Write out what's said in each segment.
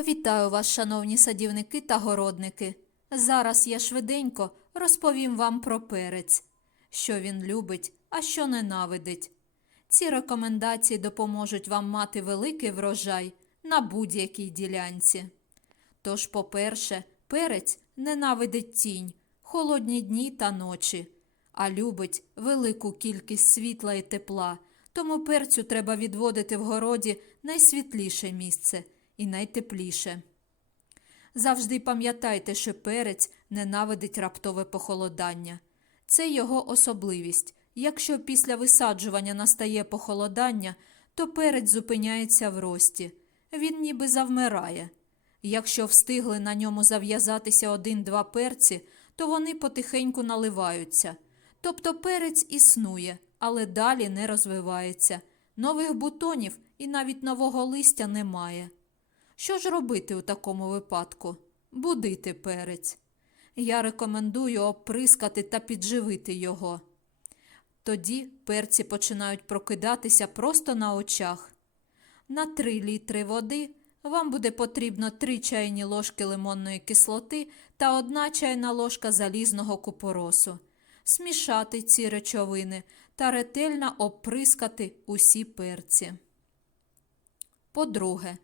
Вітаю вас, шановні садівники та городники. Зараз я швиденько розповім вам про перець, що він любить, а що ненавидить. Ці рекомендації допоможуть вам мати великий врожай на будь-якій ділянці. Тож, по-перше, перець ненавидить тінь, холодні дні та ночі, а любить велику кількість світла і тепла, тому перцю треба відводити в городі найсвітліше місце і найтепліше. Завжди пам'ятайте, що перець ненавидить раптове похолодання. Це його особливість. Якщо після висаджування настає похолодання, то перець зупиняється в рості. Він ніби завмирає. Якщо встигли на ньому зав'язатися один-два перці, то вони потихеньку наливаються. Тобто перець існує, але далі не розвивається. Нових бутонів і навіть нового листя немає. Що ж робити у такому випадку? Будити перець. Я рекомендую оприскати та підживити його. Тоді перці починають прокидатися просто на очах. На 3 літри води вам буде потрібно 3 чайні ложки лимонної кислоти та 1 чайна ложка залізного купоросу. Смішати ці речовини та ретельно оприскати усі перці. По-друге,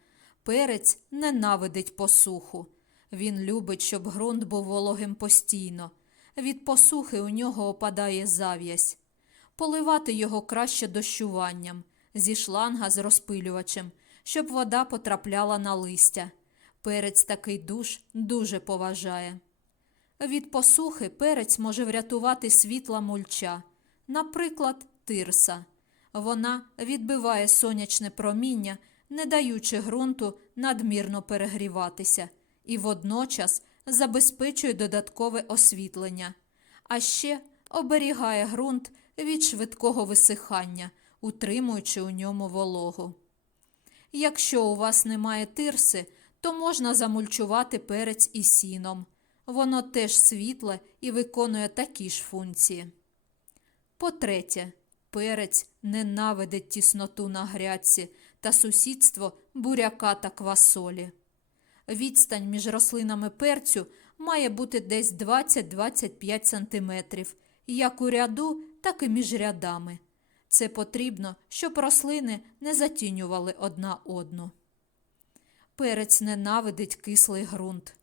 перець ненавидить посуху. Він любить, щоб ґрунт був вологим постійно. Від посухи у нього опадає зав'язь. Поливати його краще дощуванням, зі шланга з розпилювачем, щоб вода потрапляла на листя. Перець такий душ дуже поважає. Від посухи перець може врятувати світла мульча, наприклад, тирса. Вона відбиває сонячне проміння, не даючи ґрунту надмірно перегріватися, і водночас забезпечує додаткове освітлення, а ще оберігає ґрунт від швидкого висихання, утримуючи у ньому вологу. Якщо у вас немає тирси, то можна замульчувати перець і сіном. Воно теж світле і виконує такі ж функції. По-третє, перець ненавидить тісноту на грядці та сусідство буряка та квасолі. Відстань між рослинами перцю має бути десь 20-25 см, як у ряду, так і між рядами. Це потрібно, щоб рослини не затінювали одна одну. Перець ненавидить кислий ґрунт.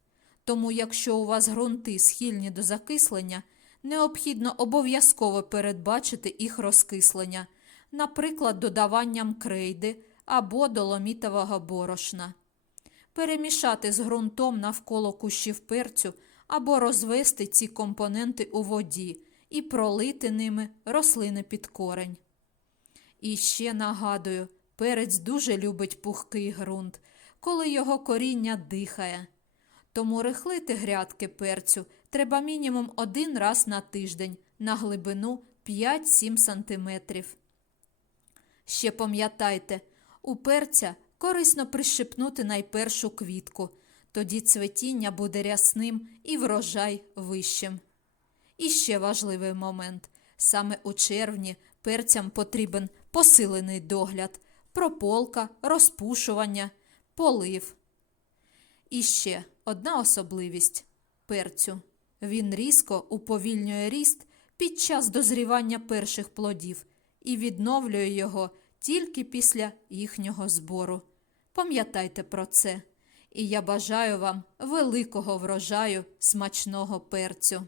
Тому, якщо у вас ґрунти схильні до закислення, необхідно обов'язково передбачити їх розкислення, наприклад, додаванням крейди або доломітового борошна. Перемішати з ґрунтом навколо кущів перцю або розвести ці компоненти у воді і пролити ними рослини під корень. І ще нагадую, перець дуже любить пухкий ґрунт, коли його коріння дихає. Тому рихлити грядки перцю треба мінімум один раз на тиждень на глибину 5-7 см. Ще пам'ятайте, у перця корисно прищепнути найпершу квітку, тоді цвітіння буде рясним і врожай вищим. І ще важливий момент. Саме у червні перцям потрібен посилений догляд, прополка, розпушування, полив. І ще одна особливість перцю. Він різко уповільнює ріст під час дозрівання перших плодів і відновлює його тільки після їхнього збору. Пам'ятайте про це. І я бажаю вам великого врожаю смачного перцю.